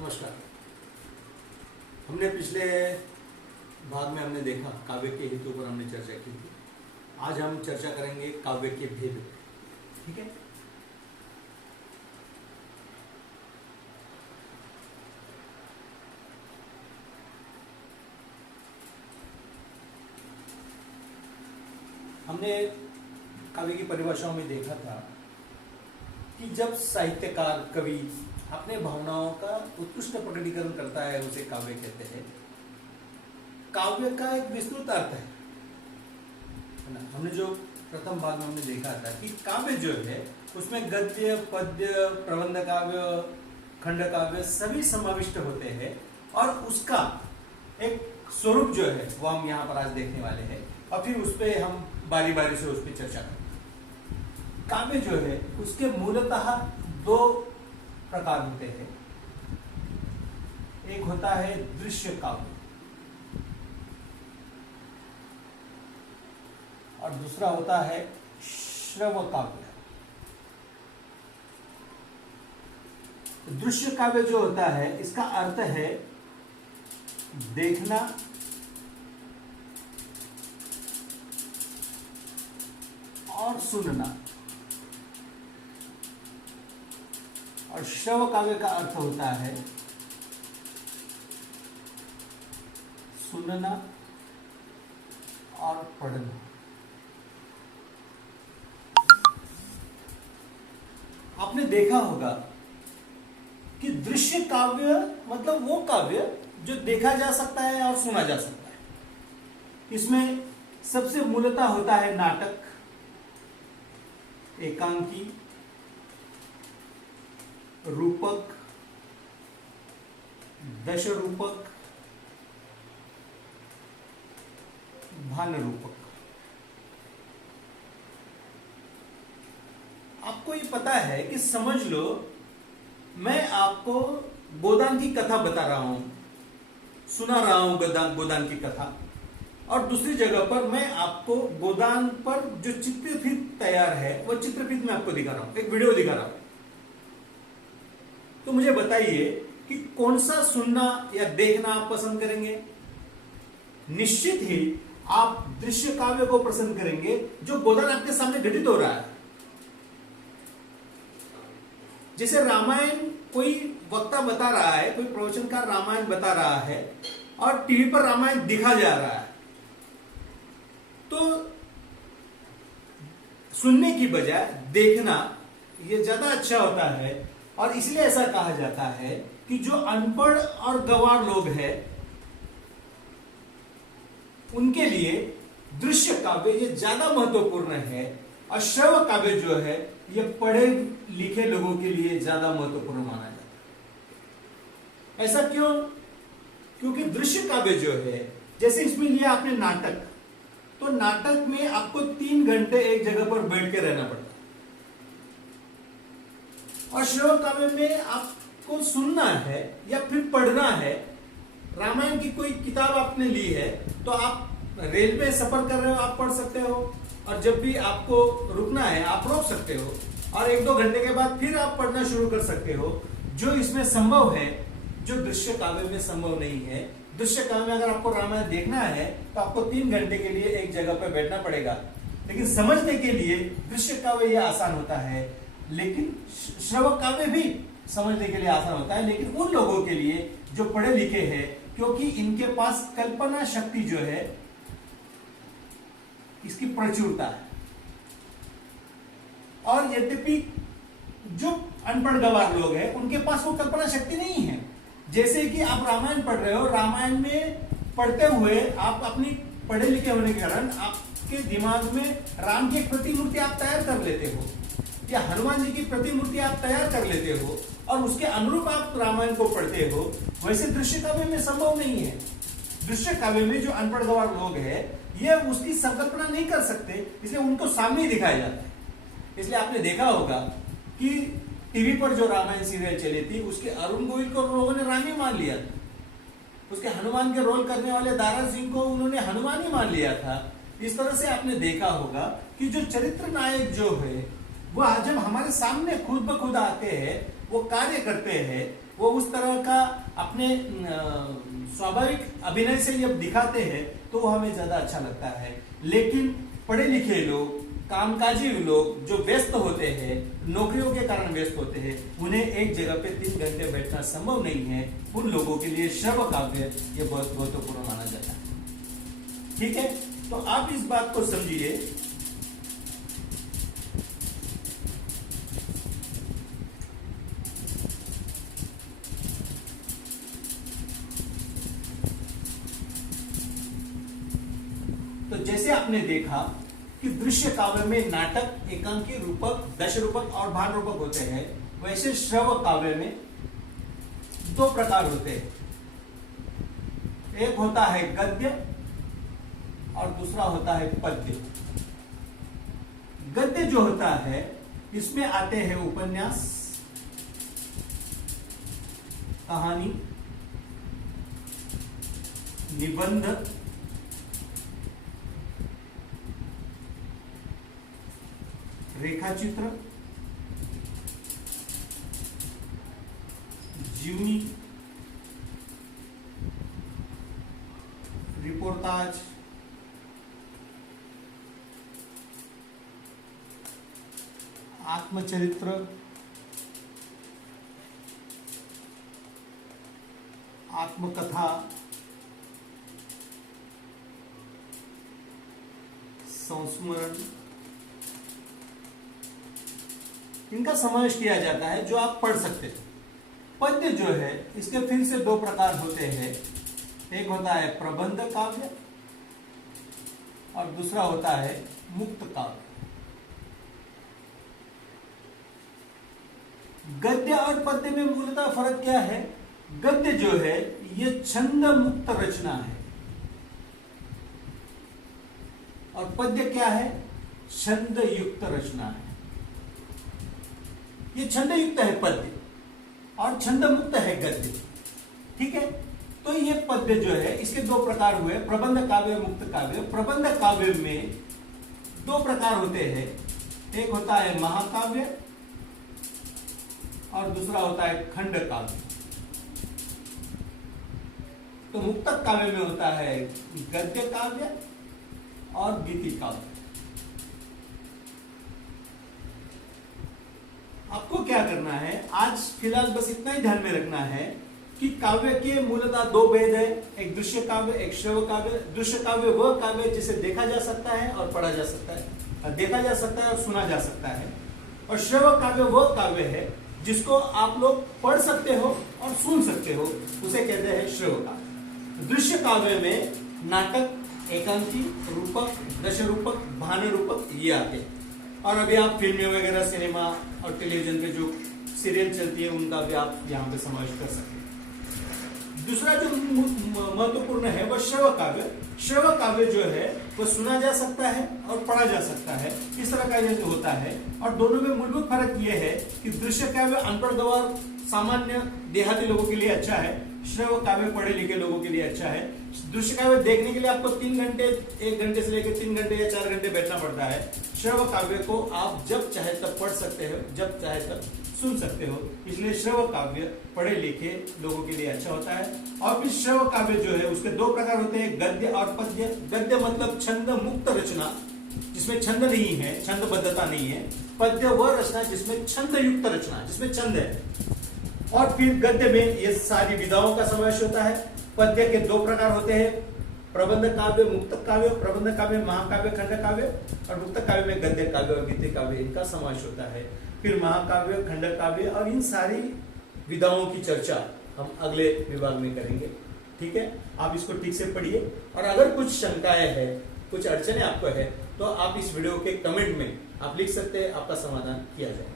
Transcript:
नमस्कार। हमने पिछले भाग में हमने देखा काव्य के हेतु पर हमने चर्चा की थी। आज हम चर्चा करेंगे काव्य के भेद पर। ठीक है, हमने काव्य की परिभाषाओं में देखा था कि जब साहित्यकार कवि अपने भावनाओं का उत्कृष्ट प्रकटीकरण करता है उसे काव्य कहते हैं। काव्य का एक विस्तृत अर्थ है ना। हमने जो प्रथम भाग में हमने देखा था कि काव्य जो है उसमें गद्य, पद्य, प्रबंध काव्य, खंड काव्य सभी समाविष्ट होते हैं और उसका एक स्वरूप जो है वो हम यहाँ पर आज देखने वाले हैं और फिर उस पर हम बारी बारी से उस पर चर्चा करेंगे। काव्य जो है उसके मूलतः दो प्रकार होते हैं। एक होता है दृश्य काव्य और दूसरा होता है श्रव्य काव्य। दृश्य काव्य जो होता है इसका अर्थ है देखना और सुनना, और श्रव्य काव्य का अर्थ होता है सुनना और पढ़ना। आपने देखा होगा कि दृश्य काव्य मतलब वो काव्य जो देखा जा सकता है और सुना जा सकता है। इसमें सबसे मूलतः होता है नाटक, एकांकी, रूपक, दश रूपक, भान रूपक। आपको ये पता है कि समझ लो मैं आपको गोदान की कथा बता रहा हूं, सुना रहा हूं गोदान की कथा, और दूसरी जगह पर मैं आपको गोदान पर जो चित्रफित तैयार है वो चित्रफित मैं आपको दिखा रहा हूं, एक वीडियो दिखा रहा हूं। तो मुझे बताइए कि कौन सा सुनना या देखना आप पसंद करेंगे? निश्चित ही आप दृश्य काव्य को पसंद करेंगे जो गोदान आपके सामने घटित हो रहा है। जैसे रामायण कोई वक्ता बता रहा है, कोई प्रवचनकार रामायण बता रहा है और टीवी पर रामायण दिखा जा रहा है, तो सुनने की बजाय देखना यह ज्यादा अच्छा होता है। और इसलिए ऐसा कहा जाता है कि जो अनपढ़ और गंवार लोग हैं उनके लिए दृश्य काव्य ये ज्यादा महत्वपूर्ण है और श्रव्य काव्य जो है ये पढ़े लिखे लोगों के लिए ज्यादा महत्वपूर्ण माना जाता है। ऐसा क्यों? क्योंकि दृश्य काव्य जो है, जैसे इसमें लिया आपने नाटक, तो नाटक में आपको 3 घंटे एक जगह पर बैठ के रहना पड़ता है और श्रव्य काव्य में आपको सुनना है या फिर पढ़ना है। रामायण की कोई किताब आपने ली है तो आप रेलवे सफर कर रहे हो, आप पढ़ सकते हो, और जब भी आपको रुकना है आप रोक सकते हो और 1-2 घंटे के बाद फिर आप पढ़ना शुरू कर सकते हो, जो इसमें संभव है, जो दृश्य काव्य में संभव नहीं है। दृश्य काव्य में अगर आपको रामायण देखना है तो आपको 3 घंटे के लिए एक जगह पर बैठना पड़ेगा, लेकिन समझने के लिए दृश्य काव्य यह आसान होता है। लेकिन श्रव्य काव्य भी समझने के लिए आसान होता है, लेकिन उन लोगों के लिए जो पढ़े लिखे हैं, क्योंकि इनके पास कल्पना शक्ति जो है इसकी प्रचुरता है। और यद्यपि जो अनपढ़ गंवार लोग हैं उनके पास वो कल्पना शक्ति नहीं है। जैसे कि आप रामायण पढ़ रहे हो, रामायण में पढ़ते हुए आप अपनी पढ़े लिखे होने के कारण आपके दिमाग में राम की एक प्रतिमूर्ति आप तैयार कर लेते हो या हनुमान जी की प्रतिमूर्ति आप तैयार कर लेते हो और उसके अनुरूप आप रामायण को पढ़ते हो। वैसे दृश्य काव्य में संभव नहीं है। दृश्य काव्य में जो अनपढ़ गंवार लोग हैं ये उसकी संकल्पना नहीं कर सकते, इसलिए उनको सामने ही दिखाया जाता है। इसलिए आपने देखा होगा कि टीवी पर जो रामायण सीरियल चली थी उसके अरुण गोविल को लोगों ने राम ही मान लिया था, उसके हनुमान के रोल करने वाले दारा सिंह को उन्होंने हनुमान ही मान लिया था। इस तरह से आपने देखा होगा कि जो चरित्र नायक जो है वह जब हमारे सामने खुद ब खुद आते हैं वो कार्य करते हैं, वो उस तरह का अपने स्वाभाविक अभिनय से जब दिखाते हैं तो वो हमें ज्यादा अच्छा लगता है। लेकिन पढ़े लिखे लोग, कामकाजी लोग जो व्यस्त होते हैं, नौकरियों के कारण व्यस्त होते हैं, उन्हें एक जगह पे 3 घंटे बैठना संभव नहीं है। उन लोगों के लिए श्रव्य काव्य ये बहुत महत्वपूर्ण माना जाता है। ठीक है, तो आप इस बात को समझिए। तो जैसे आपने देखा कि दृश्य काव्य में नाटक, एकांकी, रूपक, दश रूपक और भान रूपक होते हैं, वैसे श्रव्य काव्य में 2 प्रकार होते हैं। एक होता है गद्य और दूसरा होता है पद्य। गद्य जो होता है इसमें आते हैं उपन्यास, कहानी, निबंध, रेखाचित्र, जीवनी, रिपोर्टाज, आत्मचरित्र, आत्मकथा, संस्मरण, इनका समावेश किया जाता है जो आप पढ़ सकते हैं। पद्य जो है इसके फिर से 2 प्रकार होते हैं। एक होता है प्रबंध काव्य और दूसरा होता है मुक्त काव्य। गद्य और पद्य में मूलतः फर्क क्या है? गद्य जो है ये छंद मुक्त रचना है और पद्य क्या है? छंद युक्त रचना है। ये छंद युक्त है पद्य और छंद मुक्त है गद्य। ठीक है, तो ये पद्य जो है इसके 2 प्रकार हुए, प्रबंध काव्य, मुक्त काव्य। प्रबंध काव्य में 2 प्रकार होते हैं। एक होता है महाकाव्य और दूसरा होता है खंड काव्य। तो मुक्त काव्य में होता है गद्य काव्य और गीति काव्य। आपको क्या करना है, आज फिलहाल बस इतना ही ध्यान में रखना है कि काव्य के मूलतः 2 भेद है, एक दृश्य काव्य, एक श्रव्य काव्य। दृश्य काव्य वह काव्य जिसे देखा जा सकता है और पढ़ा जा सकता है, देखा जा सकता है और सुना जा सकता है। और श्रव्य काव्य वह काव्य है जिसको आप लोग पढ़ सकते हो और सुन सकते हो, उसे कहते हैं श्रव्य काव्य। दृश्य काव्य में नाटक, एकांकी, रूपक, दश रूपक, भान रूपक ये आते हैं। और अभी आप फिल्में वगैरह, सिनेमा और टेलीविजन पे जो सीरियल चलती है उनका भी आप यहाँ पे समावेश कर सकते हैं। दूसरा जो महत्वपूर्ण है वह श्रव्य काव्य। श्रव्य काव्य जो है वो सुना जा सकता है और पढ़ा जा सकता है, इस तरह का ये होता है। और दोनों में मूलभूत फर्क ये है कि दृश्य काव्य अनपढ़ गवार, सामान्य देहाती लोगों के लिए अच्छा है, श्रव्य काव्य पढ़े लिखे लोगों के लिए अच्छा है। दृश्य काव्य देखने के लिए आपको 3 घंटे, 1 घंटे से लेकर 3 घंटे या 4 घंटे बैठना पड़ता है। श्रव्य काव्य को आप जब चाहे तब पढ़ सकते हो, जब चाहे तब सुन सकते हो, इसलिए श्रव्य काव्य पढ़े लिखे लोगों के लिए अच्छा होता है। और फिर श्रव्य काव्य जो है उसके 2 प्रकार होते हैं, गद्य और पद्य। गद्य मतलब छंद मुक्त रचना जिसमें छंद नहीं है, छंदबद्धता नहीं है। पद्य वह रचना जिसमें छंद युक्त रचना, जिसमें छंद है। और फिर गद्य में ये सारी विधाओं का समावेश होता है। पद्य के 2 प्रकार होते हैं, प्रबंध काव्य, मुक्त काव्य। प्रबंध काव्य महाकाव्य, खंड काव्य, और मुक्त काव्य में गद्य काव्य और गीति काव्य, इनका समावेश होता है। फिर महाकाव्य, खंड काव्य और इन सारी विधाओं की चर्चा हम अगले विभाग में करेंगे। ठीक है, आप इसको ठीक से पढ़िए और अगर कुछ शंकाएं है, कुछ अड़चने आपको है तो आप इस वीडियो के कमेंट में आप लिख सकते हैं, आपका समाधान किया जाए।